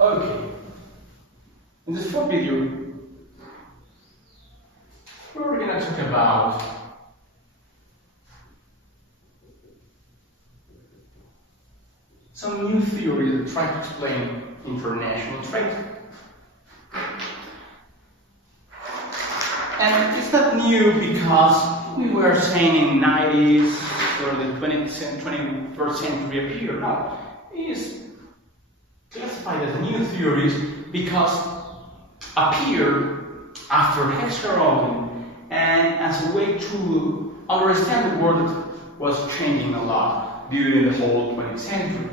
Okay, in this short video, we're going to talk about some new theories that try to explain international trade. And it's not new because we were saying in the 90s or the 21st century appeared. No, it is classified as new theories because appeared after Hexagon and as a way to understand the world that was changing a lot during the whole 20th century.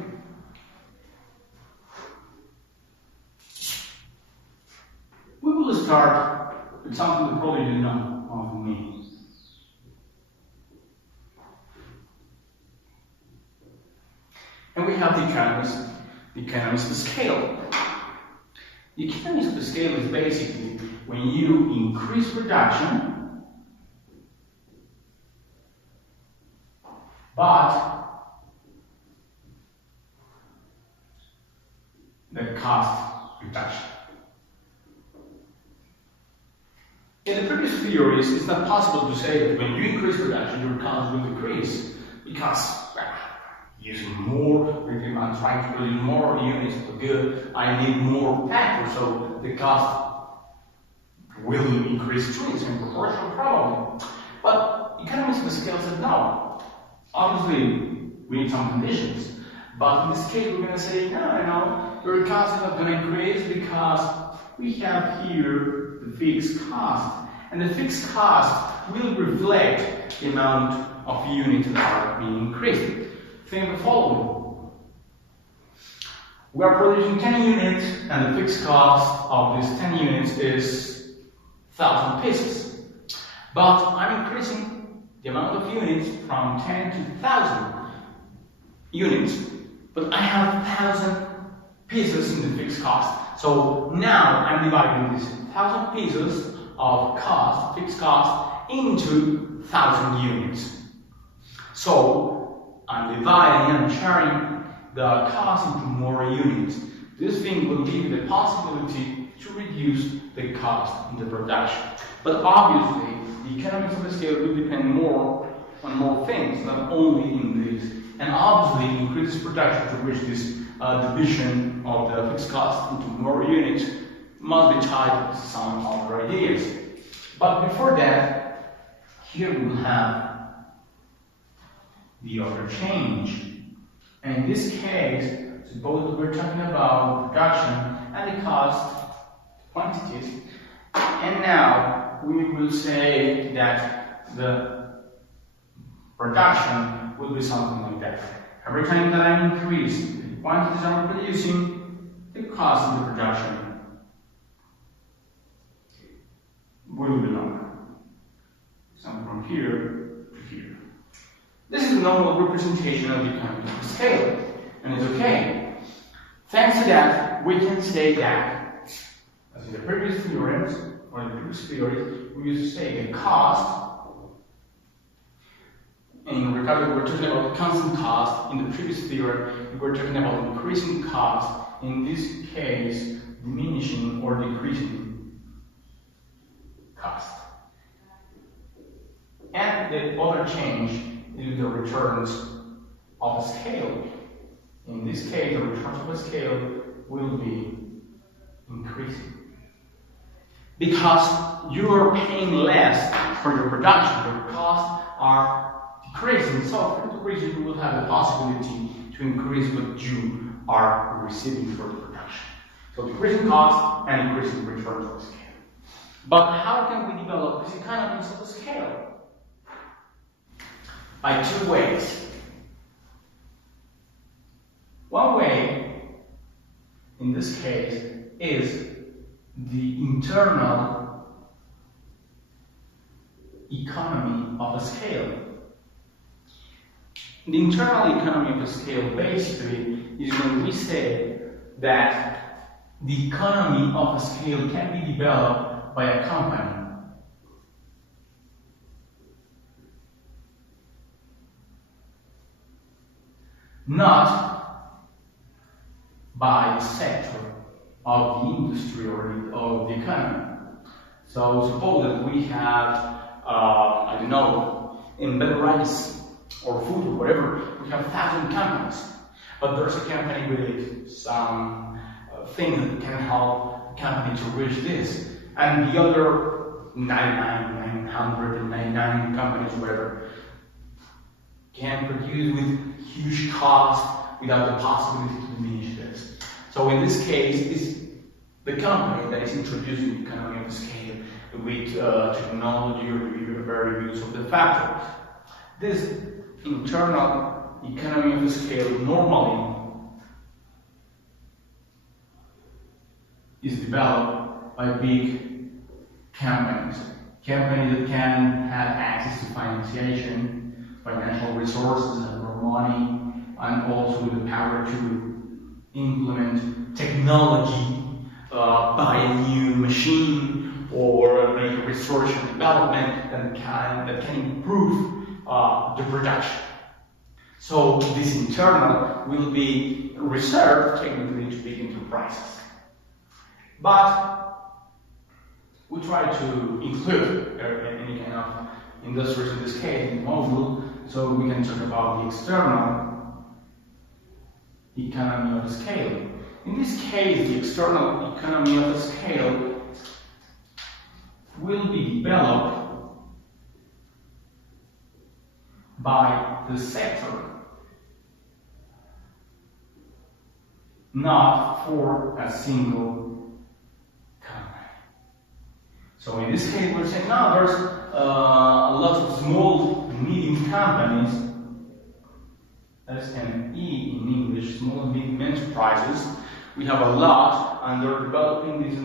We will start with something that probably you know of me. And we have the economies of scale. The economies of scale is basically when you increase production, but the cost reduction. In the previous theories, it's not possible to say that when you increase production, your cost will decrease because using more, I'm trying to produce more units for good, I need more factors, so the cost will increase too, it's in proportion probably. But economies of scale said no. Obviously, we need some conditions. But in this case, we're going to say, no, your cost is not going to increase because we have here the fixed cost. And the fixed cost will reflect the amount of units that are being increased. Think of the following. We are producing 10 units and the fixed cost of these 10 units is 1,000 pieces. But I'm increasing the amount of units from 10 to 1,000 units. But I have 1,000 pieces in the fixed cost. So now I'm dividing these 1,000 pieces of cost, fixed cost, into 1,000 units. So I'm dividing and sharing the cost into more units. This thing will give you the possibility to reduce the cost in the production. But obviously, the economies of scale will depend more on more things, not only in this. And obviously, increased production to reach this division of the fixed cost into more units must be tied to some other ideas. But before that, here we will have the other change. And in this case, suppose that we're talking about production and the cost quantities. And now we will say that the production will be something like that. Every time that I increase the quantities I'm producing, the cost of the production will be longer. Something from here to here. This is the normal representation of the economies of scale, and it's okay. Thanks to that, we can say that, as in the previous theorems, or in the previous theories, we used to say the cost, and in Ricardo, we're talking about constant cost. In the previous theorem, we're talking about increasing cost, in this case, diminishing or decreasing cost. And the other change is the returns of a scale. In this case, the returns of a scale will be increasing. Because you are paying less for your production, your costs are decreasing. So for decreasing, you will have the possibility to increase what you are receiving for the production. So decreasing costs and increasing returns of scale. But how can we develop these economies of scale? By two ways. One way, in this case, is the internal economy of a scale. The internal economy of a scale basically is when we say that the economy of a scale can be developed by a company. Not by the sector of the industry or of the economy. So suppose that we have, I don't know, in beverages or food or whatever, we have 1,000 companies. But there's a company with some thing that can help the company to reach this. And the other 999 companies, whatever, can produce with huge cost without the possibility to diminish this. So in this case, it's the company that is introducing the economy of scale with technology or various of the factors. This internal economy of scale normally is developed by big companies. Companies that can have access to financial resources and more money, and also the power to implement technology, buy a new machine or make a research and development that can improve the production. So this internal will be reserved technically to big enterprises. But we try to include any kind of industries in this case in the module, so we can talk about the external economy of scale. In this case, the external economy of scale will be developed by the sector, not for a single company. So in this case, we're saying now there's a lot of small and medium companies, SME in English, small and medium enterprises. We have a lot, and they're developing this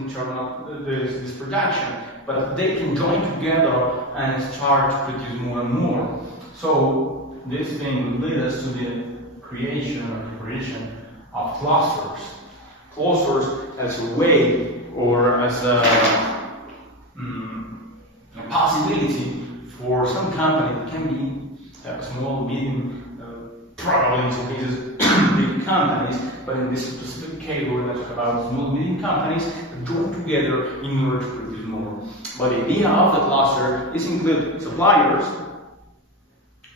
production, but they can join together and start to produce more and more. So this thing will lead us to the creation of clusters. Clusters as a way or as a possibility for some company that can be small, medium, probably in some cases big companies, but in this specific case we're going to talk about small, medium companies that join together in order to produce more. But the idea of the cluster is include suppliers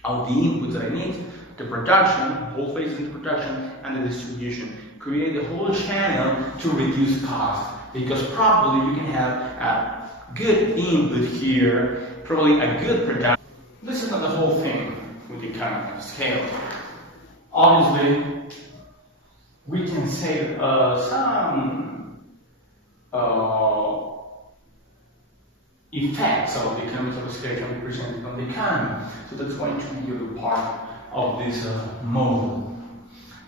of the inputs that I need, the production, whole phases of production, and the distribution. Create the whole channel to reduce cost, because probably you can have a good input here, probably a good production. This is not the whole thing with the economy of scale. Obviously, we can say some effects of the economies of scale can be presented on the economy. So that's going to be a part of this model.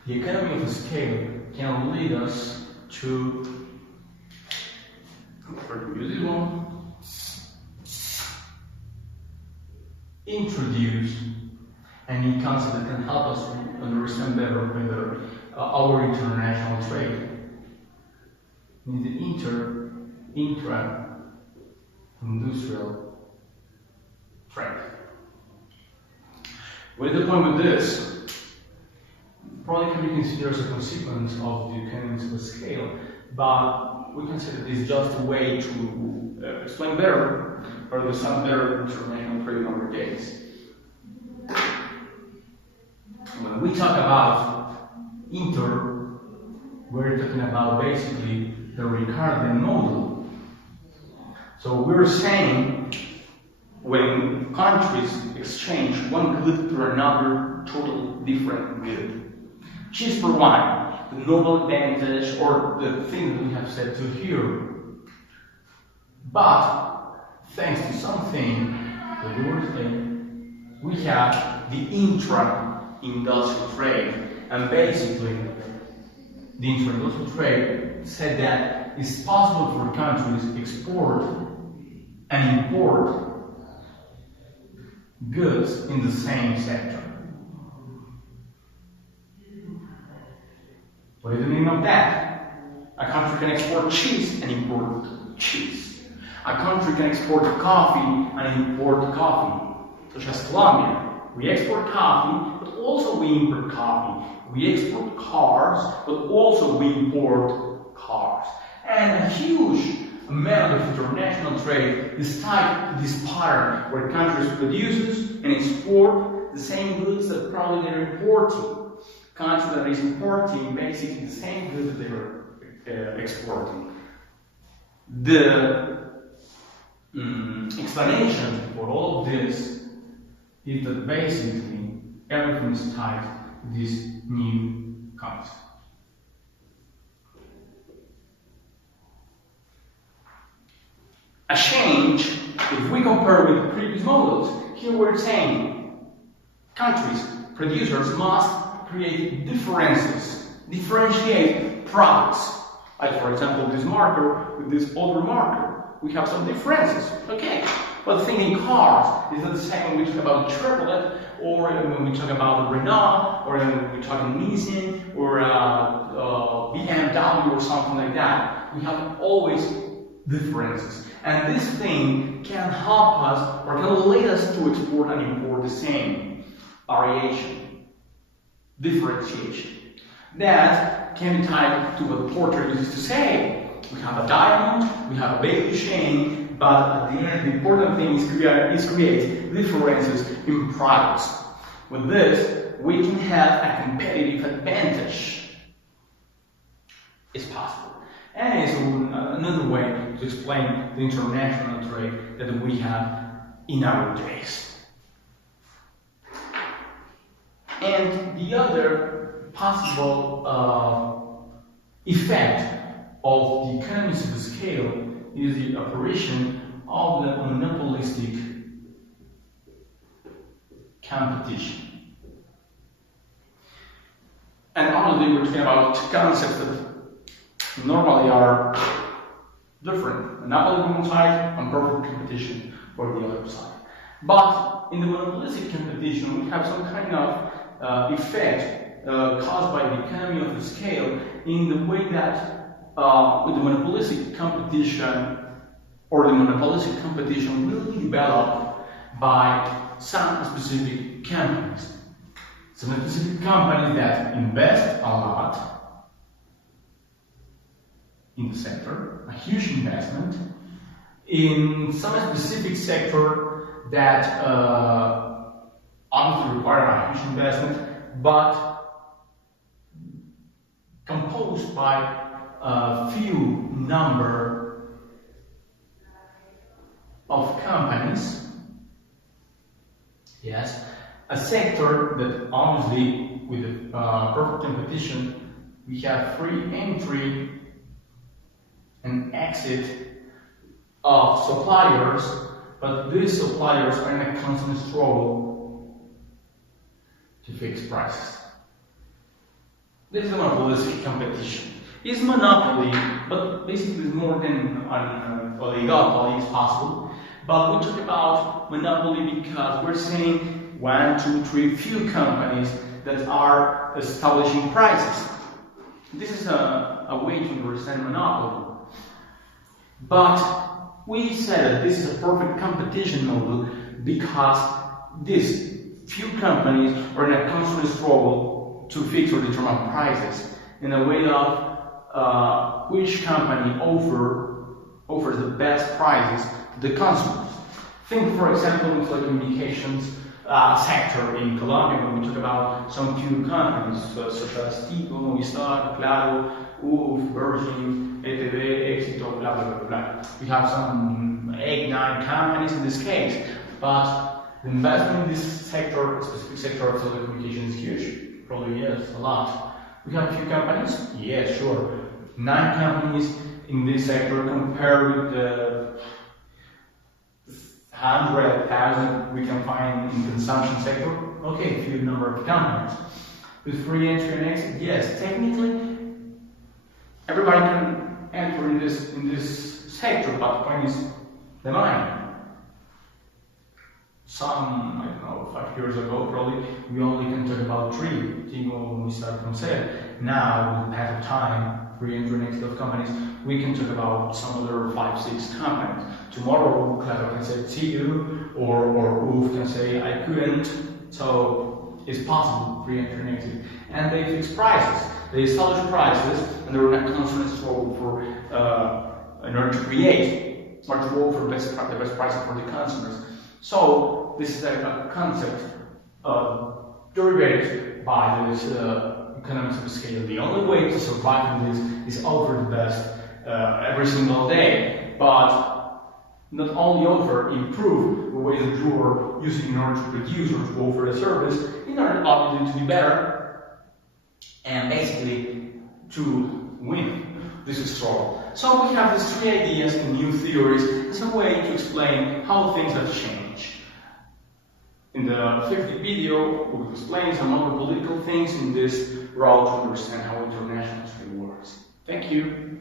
The economy of scale can lead us to introduce a new concept that can help us understand better our international trade. In the intra-industrial trade. What is the point with this? Probably can be considered as a consequence of the economies of scale, but we can say that it's just a way to explain better or understand better international trade nowadays. When we talk about we're talking about basically the Ricardian model. So we're saying when countries exchange one good for another totally different good. Cheese for wine, the noble advantage or the thing that we have said to here. But thanks to something that we were saying, we have the intra-industrial trade, and basically the intra-industrial trade said that it's possible for countries to export and import goods in the same sector. What is the meaning of that? A country can export cheese and import cheese. A country can export coffee and import coffee, such as Colombia. We export coffee, but also we import coffee. We export cars, but also we import cars. And a huge amount of international trade is tied to this pattern where countries produce and export the same goods that probably they're importing. Country that is importing basically the same goods that they're exporting. The explanation for all of this is that basically everything is tied to this new concept. A change, if we compare with the previous models, here we're saying countries, producers must create differences, differentiate products. Like for example, this marker with this other marker, we have some differences. Okay, but the thing in cars is not the same when we talk about Chevrolet, or when we talk about Renault, or when we talk about Nissan, or BMW, or something like that. We have always differences. And this thing can help us, or can lead us to export and import the same variation, differentiation. That can be tied to what Porter used to say. We have a diamond, we have a value chain, but at the end, the important thing is create differences in products. With this, we can have a competitive advantage. It's possible. And it's another way to explain the international trade that we have in our days. And the other possible effect of the economies of scale is the apparition of the monopolistic competition. And obviously we're talking about concepts that normally are different. Monopoly on one side and perfect competition for the other side. But in the monopolistic competition, we have some kind of effect caused by the economy of the scale in the way that with the monopolistic competition, or the monopolistic competition will be developed by some specific companies. Some specific companies that invest a lot in the sector, a huge investment, in some specific sector that obviously require a huge investment, but composed by a few number of companies. Yes, a sector that obviously with perfect competition, we have free entry and exit of suppliers, but these suppliers are in a constant struggle to fix prices. This is a monopolistic competition. It's monopoly, but basically it's more than an oligopoly is possible. But we talk about monopoly because we're saying 1, 2, 3, few companies that are establishing prices. This is a way to understand monopoly. But we said that this is a perfect competition model because these few companies are in a constant struggle to fix or determine prices in a way of which company offers the best prices to the consumers. Think, for example, in the telecommunications sector in Colombia, when we talk about some few companies such as Tigo, Movistar, Claro, UF, Virgin, ETV, Éxito, blah, blah, blah, blah. We have some 8, 9 companies in this case, but the investment in this sector, specific sector of telecommunications, is huge. Probably yes, a lot. We have a few companies? Yes, sure. 9 companies in this sector compared with the 100,000 we can find in the consumption sector. Okay, a few number of companies. With free entry and exit, yes, technically everybody can enter in this sector, but the point is the money. Some, I don't know, 5 years ago probably, we only can talk about 3, Tigo, when we started from sale. Now, with the pass of time, free entry and exit of companies, we can talk about some other 5, 6 companies. Tomorrow, Claro can say Tigo, or UF can say I couldn't. So it's possible, free entry and exit. And they fix prices. They establish prices, and they're in a constant struggle for in order to create or to offer the best prices for the consumers. So this is a concept derived by this economies of scale. The only way to survive in this is offer the best every single day, but not only offer, improve the way that you are using in order to produce or to offer a service in order obviously to be better and basically to win this struggle. So we have these three ideas and new theories as a way to explain how things have changed. In the 50th video, we will explain some other political things in this route to understand how international trade works. Thank you.